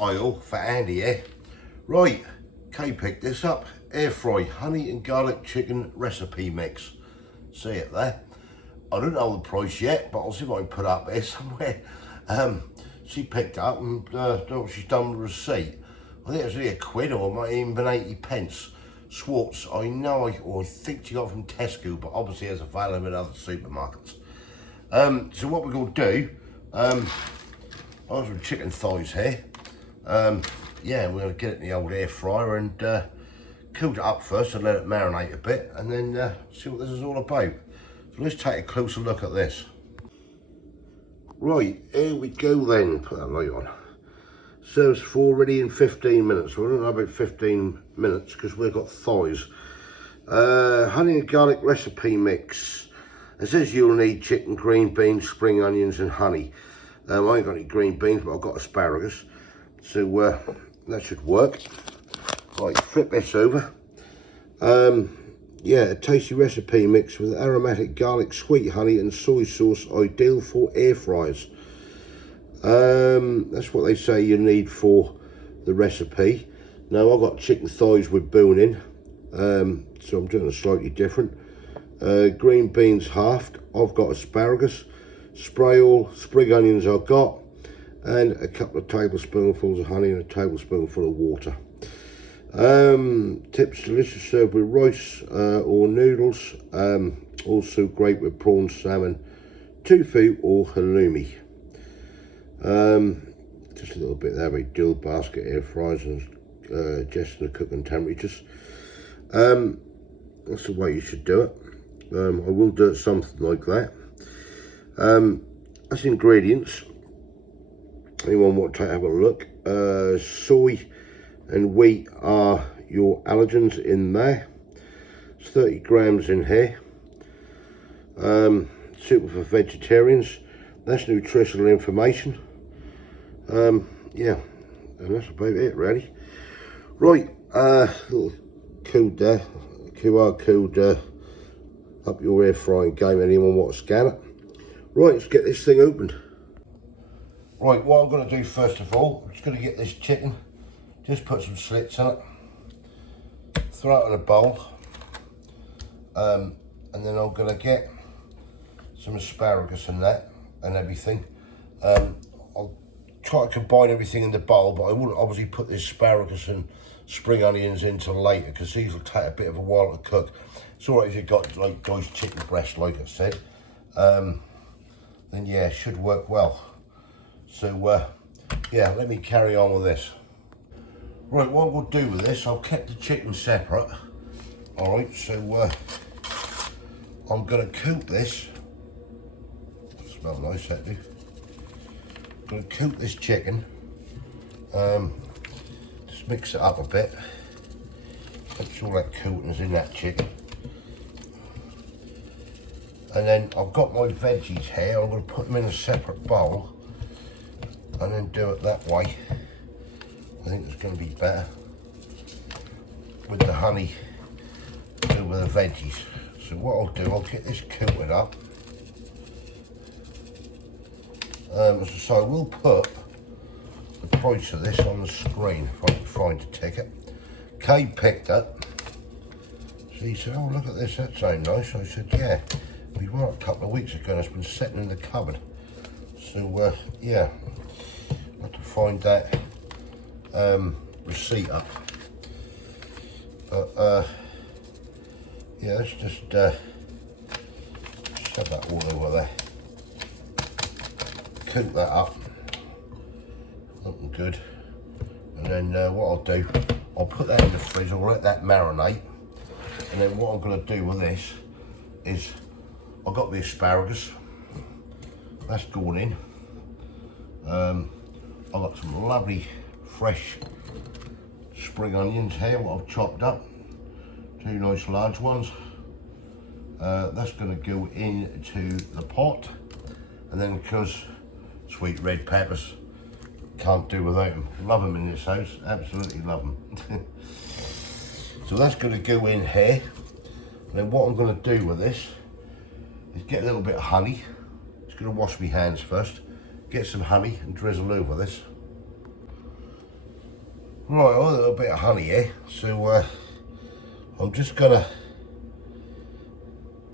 oil for Andy here. Right, Kay picked this up. Air fry honey and garlic chicken recipe mix. See it there? I don't know the price yet, but I'll see if I can put it up there somewhere. She picked it up and she's done the receipt. I think it was really £1 or it might even been 80 pence. Schwartz, I think she got it from Tesco, but obviously it's available in other supermarkets. So what we're going to do, I've got some chicken thighs here. Yeah, we're going to get it in the old air fryer and cook it up first and let it marinate a bit, and then see what this is all about. So let's take a closer look at this. Right, here we go then. Put that light on. Serves for ready in 15 minutes. So I don't know about 15 minutes because we've got thighs. Honey and garlic recipe mix. It says you'll need chicken, green beans, spring onions and honey. I ain't got any green beans, but I've got asparagus. So that should work. Right, flip this over. Yeah, a tasty recipe mix with aromatic garlic, sweet honey and soy sauce, ideal for air fryers. That's what they say you need for the recipe. Now I've got chicken thighs with bone in, so I'm doing it slightly different. Green beans halved. I've got asparagus, spray oil, spring onions I've got, and a couple of tablespoonfuls of honey and a tablespoonful of water. Tips: delicious served with rice or noodles. Also great with prawns, salmon, tofu or halloumi. Just a little bit there about dual basket air fryers and adjusting the cooking temperatures. That's the way you should do it. I will do it something like that. That's ingredients. Anyone want to have a look? Soy and wheat are your allergens in there. It's 30 grams in here. Suitable for vegetarians. That's nutritional information. Yeah, and that's about it really. Right, little code there, QR code up your air frying game. Anyone want to scan it? Right, let's get this thing opened. Right, what I'm going to do first of all, I'm just going to get this chicken, just put some slits in it, throw it in a bowl, and then I'm going to get some asparagus in that and everything. I'll try to combine everything in the bowl, but I wouldn't obviously put the asparagus and spring onions into later because these will take a bit of a while to cook. It's alright if you've got like nice chicken breast, like I said. Then yeah, it should work well. So yeah, let me carry on with this. Right, what we'll do with this, I've kept the chicken separate. Alright, so I'm going to cook this. Smells nice, that do. I'm going to cook this chicken. Just mix it up a bit. Make sure that coating is in that chicken. And then I've got my veggies here. I'm going to put them in a separate bowl and then do it that way. I think it's going to be better with the honey over the veggies. So what I'll do, I'll get this coated up. So I will put the price of this on the screen if I can find a ticket. Kay picked it. So he said, oh look at this, that sounds nice. I said, yeah, we bought it a couple of weeks ago and it's been sitting in the cupboard. So yeah, I have to find that receipt up. But yeah, let's just shove that all over there. Cook that up, looking good. And then what I'll do, I'll put that in the freezer, I'll let that marinate. And then what I'm going to do with this is, I've got the asparagus, that's gone in. I've got some lovely fresh spring onions here, what I've chopped up, 2 nice large ones. That's going to go into the pot, and then because sweet red peppers, can't do without them. Love them in this house, absolutely love them. So that's going to go in here. And then what I'm going to do with this is get a little bit of honey. Just going to wash my hands first, get some honey and drizzle over this. Right, a little bit of honey here, so I'm just gonna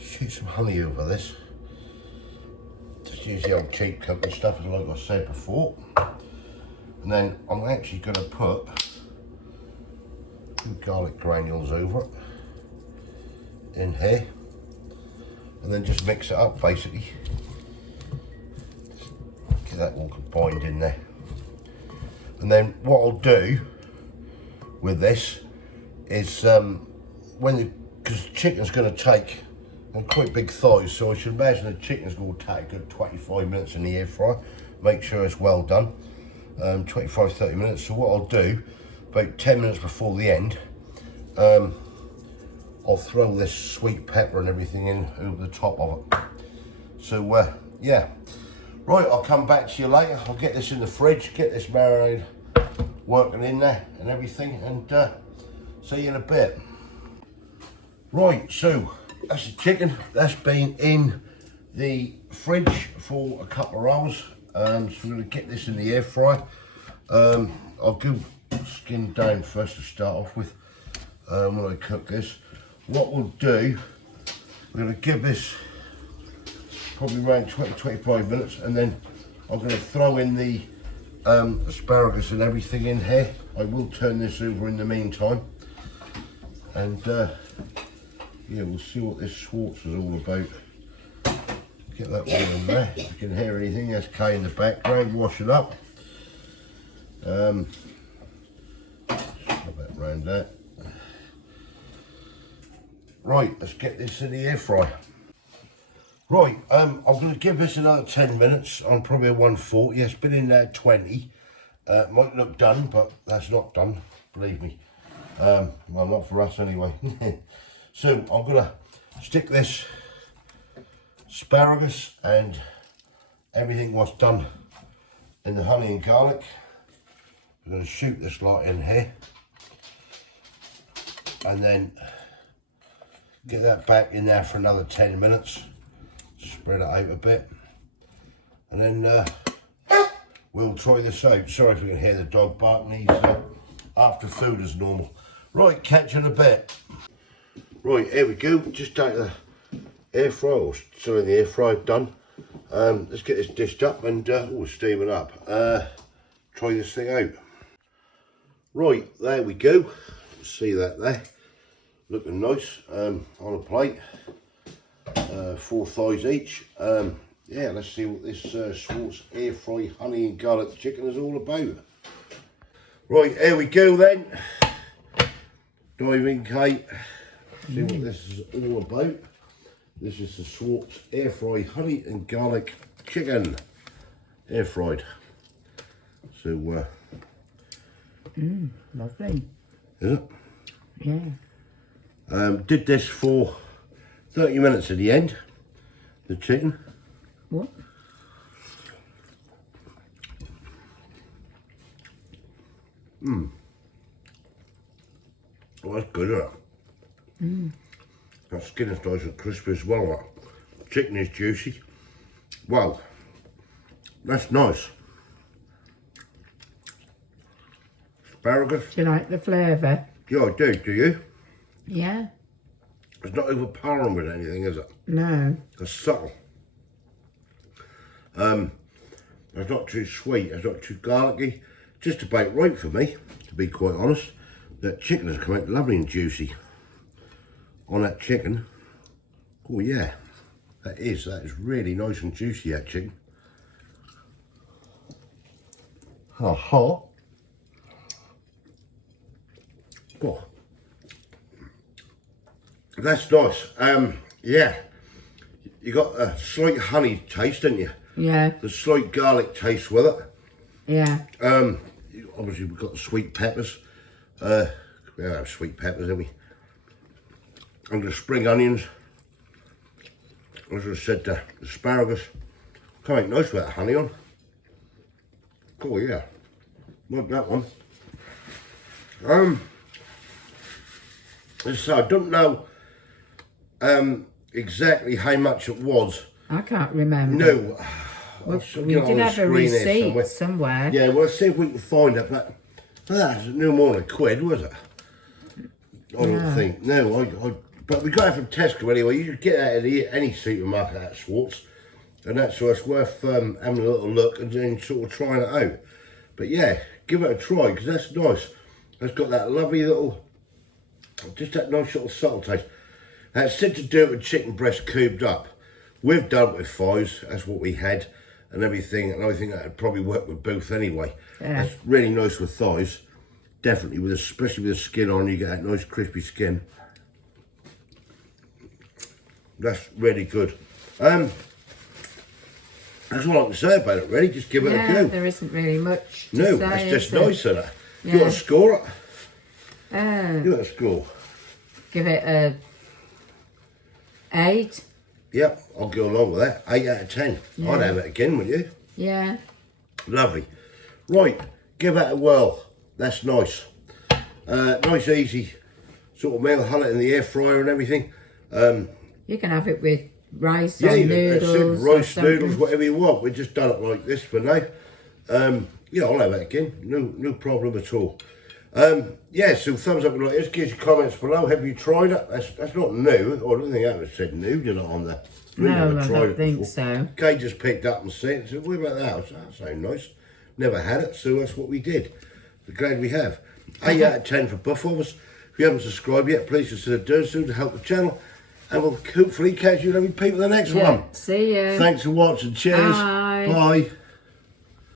shoot some honey over this. Just use the old cheap company stuff, like I said before. And then I'm actually gonna put some garlic granules over it in here, and then just mix it up basically. Get that all combined in there. And then what I'll do with this is because the chicken's going to take quite big thighs, so I should imagine the chicken's going to take a good 25 minutes in the air fryer. Make sure it's well done. 25-30 minutes. So what I'll do, about 10 minutes before the end, I'll throw this sweet pepper and everything in over the top of it. So yeah, right, I'll come back to you later. I'll get this in the fridge, get this marinade working in there and everything, and see you in a bit. Right, so that's the chicken. That's been in the fridge for a couple of hours. So we're going to get this in the air fryer. I'll go skin down first to start off with when I cook this. What we'll do, we're going to give this probably around 20-25 minutes, and then I'm going to throw in the asparagus and everything in here. I will turn this over in the meantime, and yeah, we'll see what this Schwartz is all about. Get that one in there. If you can hear anything, that's Kay in the background, wash it up. Put that round that. Right, let's get this in the air fryer. Right, I'm going to give this another 10 minutes on probably a 140. It's been in there 20. Might look done, but that's not done, believe me. Well, not for us anyway. So I'm going to stick this asparagus and everything was done in the honey and garlic. I'm going to shoot this lot in here, and then get that back in there for another 10 minutes. Spread it out a bit, and then we'll try this out. Sorry if you can hear the dog barking. He's after food as normal. Right, catch you in a bit. Right, here we go. Just out of the air fryer, still in the air fryer, done. Let's get this dished up and we're steaming up. Try this thing out. Right, there we go. See that there, looking nice on a plate. 4 thighs each. Yeah, let's see what this Schwartz air fry honey and garlic chicken is all about. Right, here we go then. Dive in, Kate. See what this is all about. This is the Schwartz air fry honey and garlic chicken, air fried. So lovely. Is it? Yeah. Did this for 30 minutes at the end, the chicken. What? Oh, that's good, isn't it? That skin is nice and crispy as well. That chicken is juicy. Wow, that's nice. Asparagus. Do you like the flavour? Yeah, I do. Do you? Yeah. It's not overpowering with anything, is it? No. It's subtle. It's not too sweet. It's not too garlicky. Just about right for me, to be quite honest. That chicken has come out lovely and juicy on that chicken. Oh yeah, that is really nice and juicy, that chicken. Hot. Oh, that's nice. Yeah, you got a slight honey taste, didn't you? Yeah. The slight garlic taste with it. Yeah. Obviously we've got the sweet peppers. We have sweet peppers, don't we? And the spring onions. As I said, the asparagus. Come out nice with that honey on. Oh yeah, like that one. So I don't know exactly how much it was. I can't remember. No. We did have a receipt somewhere. Yeah, we'll see if we can find it, but That's no more than £1, was it? I don't think. No, but we got it from Tesco anyway. You can get that at any supermarket at Schwartz. And that's so it's worth having a little look and then sort of trying it out. But yeah, give it a try because that's nice. It's got that lovely little, just that nice little subtle taste. That's said to do it with chicken breast cubed up. We've done it with thighs, that's what we had, and everything. And I think that would probably work with both anyway. Yeah. It's really nice with thighs. Definitely, with especially with the skin on, you get that nice crispy skin. That's really good. That's all I can say about it, really. Just give it a go. There isn't really much to No, say, that's just is there? nice, isn't it? You got to score it. Give it a score. Give it a 8. Yep, I'll go along with that. 8 out of 10. Yeah. I'd have it again, would you? Yeah. Lovely. Right, give that a whirl. That's nice. Nice, easy sort of meal. Hull it in the air fryer and everything. You can have it with rice Yeah, or you noodles. rice, or noodles, whatever you want. We've just done it like this for now. Yeah, I'll have it again. No problem at all. Yeah, so thumbs up and like this. Give us your comments below. Have you tried it? That's not new. I don't think that was said new, did it, on there? We've No, never I tried don't it think before. so. Kay just picked up and said, what about that? I said, that sounds nice. Never had it, so that's what we did. We're glad we have. 8 out of 10 for both of us. If you haven't subscribed yet, please consider doing so to help the channel. And we'll hopefully catch you lovely people in the next one. See you. Thanks for watching. Cheers. Bye. Bye.